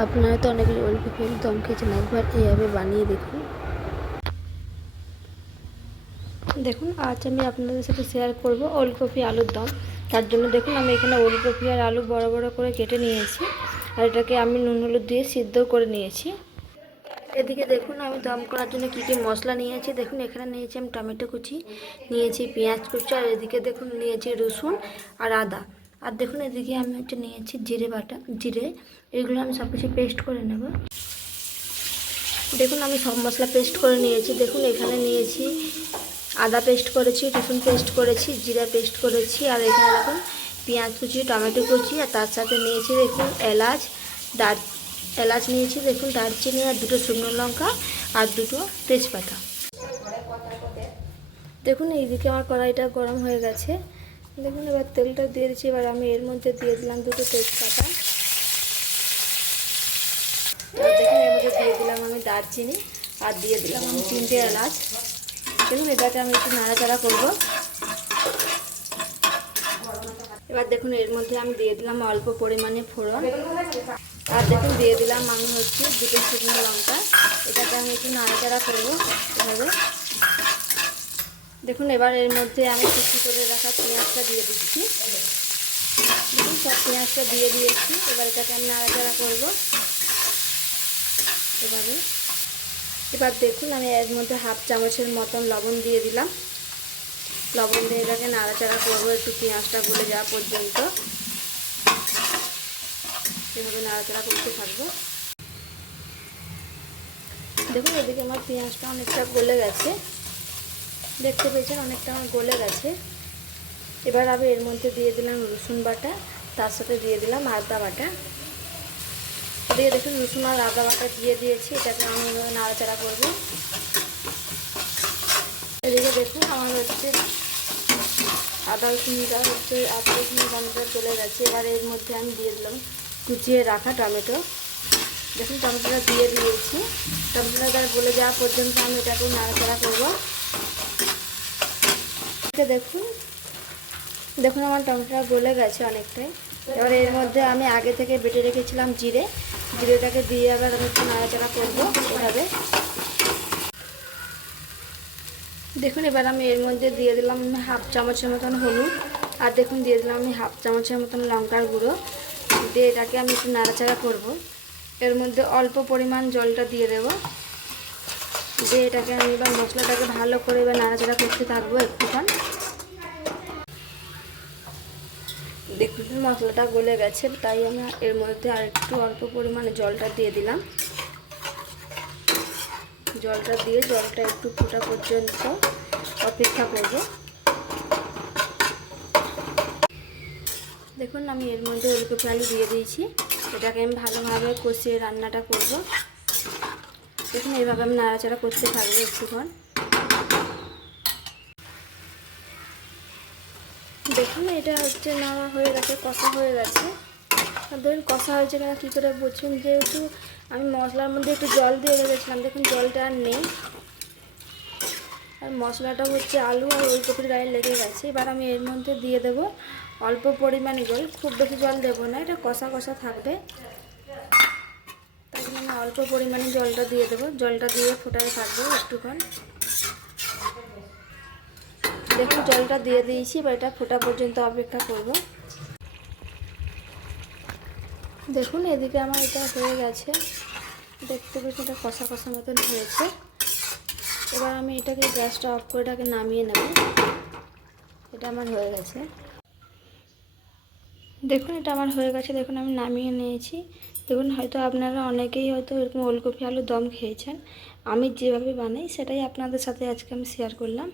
আপনারা তো অনেকে ওলকপি আলুর দম খেয়েছেন, একবার এইভাবে বানিয়ে দেখুন। দেখুন আজ আমি আপনাদের সাথে শেয়ার করব ওলকপি আলুর দম। তার জন্য দেখুন আমি এখানে ওলকপি আর আলু বড় বড় করে কেটে নিয়েছি, আর এটাকে আমি নুন হলুদ দিয়ে সিদ্ধ করে নিয়েছি। এদিকে দেখুন আমি দম করার জন্য কী কী মশলা নিয়েছি। দেখুন এখানে নিয়েছি আমি টমেটো কুচি, নিয়েছি পেঁয়াজ কুচি, আর এদিকে দেখুন নিয়েছি রসুন আর আদা। আর দেখুন এদিকে আমি নিয়েছি জিরে বাটা, জিরে। এগুলো আমি সব কিছু পেস্ট করে নেব। দেখুন আমি সব মশলা পেস্ট করে নিয়েছি। দেখুন এখানে নিয়েছি আদা পেস্ট করেছি, রসুন পেস্ট করেছি, জিরা পেস্ট করেছি, আর এখানে দেখুন পেঁয়াজ কুচি, টমেটো কুচি, আর তার সাথে নিয়েছি দেখুন এলাচ নিয়েছি, দেখুন দারচিনি, আর দুটো শুকনো লঙ্কা, আর দুটো তেজপাতা। দেখুন এইদিকে আমার কড়াইটা গরম হয়ে গেছে। দেখুন এবার তেলটা দিয়ে দিচ্ছি। এবার আমি এর মধ্যে দিয়ে দিলাম দুটো তেজপাতা। দেখুন এর মধ্যে দিয়ে দিলাম আমি দারচিনি, আর দিয়ে দিলাম আমি 3টে এলাচ। দেখুন এটাকে আমি একটু নাড়াচাড়া করবো। এবার দেখুন এর মধ্যে আমি দিয়ে দিলাম অল্প পরিমাণে ফোড়ন, আর দেখুন দিয়ে দিলাম আমি দুটো শুকনো লঙ্কা। এটাকে আমি একটু নাড়াচাড়া করবো এভাবে। দেখুন এবার এর মধ্যে আমি কুচি করে রাখা পেঁয়াজটা দিয়ে দিচ্ছি। দেখুন সব পেঁয়াজটা দিয়ে দিয়েছি। এবার এটাকে আমি নাড়াচাড়া করবো এভাবে। এবার দেখুন আমি এর মধ্যে হাফ চামচের মতন লবণ দিয়ে দিলাম। লবণ দিয়ে এটাকে নাড়াচাড়া করবো একটু পেঁয়াজটা গলে যাওয়া পর্যন্ত। এভাবে নাড়াচাড়া করতে থাকবো। দেখুন এদিকে আমার পেঁয়াজটা অনেকটা গলে গেছে, দেখতে পেয়েছেন অনেকটা আমার গলে গেছে। এবার আমি এর মধ্যে দিয়ে দিলাম রসুন বাটা, তার সাথে দিয়ে দিলাম আদা বাটা। দিয়ে দেখুন রসুন আর আদা বাটা দিয়ে দিয়েছি। এটাকে আমি নাড়াচাড়া করবো। এদিকে দেখুন আমার আদা রসুনটা গন্ধটা চলে গেছে। এবার এর মধ্যে আমি দিয়ে দিলাম কুচিয়ে রাখা টমেটো। দেখুন টমেটোটা দিয়ে দিয়েছি। টমেটোটা গলে যাওয়া পর্যন্ত আমি এটাকে নাড়াচাড়া করবো। দেখুন দেখুন আমার টমেটোটা গলে গেছে অনেকটাই। এবার এর মধ্যে আমি আগে থেকে বেটে রেখেছিলাম জিরেটাকে দিয়ে আবার আমি একটু নাড়াচাড়া করবো এভাবে। দেখুন এবার আমি এর মধ্যে দিয়ে দিলাম হাফ চামচের মতন হলুদ, আর দেখুন দিয়ে দিলাম আমি হাফ চামচের মতন লঙ্কার গুঁড়ো। দিয়ে এটাকে আমি একটু নাড়াচাড়া করব। এর মধ্যে অল্প পরিমাণ জলটা দিয়ে দেব। দিয়ে এটাকে আমি এবার মশলাটাকে ভালো করে এবার নাড়াচাড়া করতে থাকবো একটুক্ষণ। দেখুন মশলাটা গলে গেছে, তাই আমি এর মধ্যে আর একটু অল্প পরিমাণে জলটা দিয়ে দিলাম। জলটা দিয়ে জলটা একটু ফোটা পর্যন্ত অপেক্ষা করব। দেখুন আমি এর মধ্যে ওলকপি আলু দিয়ে দিয়েছি। এটাকে আমি ভালোভাবে কষিয়ে রান্নাটা করব। দেখুন এইভাবে আমি নাড়াচাড়া করতে থাকবো একটুক্ষণ। দেখুন এটা নাড়া হয়ে গেছে, কষা হয়ে গেছে। আর ধরুন কষা হয়েছে কিনা কী করে বুঝুন, যেহেতু আমি মশলার মধ্যে একটু জল দিয়ে রেখেছিলাম। দেখুন জলটা আর নেই, আর মশলাটা আলু আর ওলকপির গায়ে লেগে গেছে। এবার আমি এর মধ্যে দিয়ে দেব অল্প পরিমাণে জল, খুব বেশি জল দেবো না, এটা কষা কষা থাকবে। তাই জন্য আমি অল্প পরিমাণে জলটা দিয়ে দেবো। জলটা দিয়ে ফোটাতে থাকবো একটুক্ষণ। দেখুন জলটা দিয়ে দিয়েছি, এবার এটা ফোটা পর্যন্ত অপেক্ষা করব। দেখুন এদিকে আমার এটা হয়ে গেছে, দেখতে পেয়েছি এটা কষা কষা মতন হয়েছে। এবার আমি এটাকে গ্যাসটা অফ করে এটাকে নামিয়ে নেব। এটা আমার হয়ে গেছে। দেখুন এটা আমার হয়ে গেছে। দেখুন আমি নামিয়ে নিয়েছি। দেখুন হয়তো আপনারা অনেকেই হয়তো এরকম ওলকপি আলুর দম খেয়েছেন। আমি যেভাবে বানাই সেটাই আপনাদের সাথে আজকে আমি শেয়ার করলাম।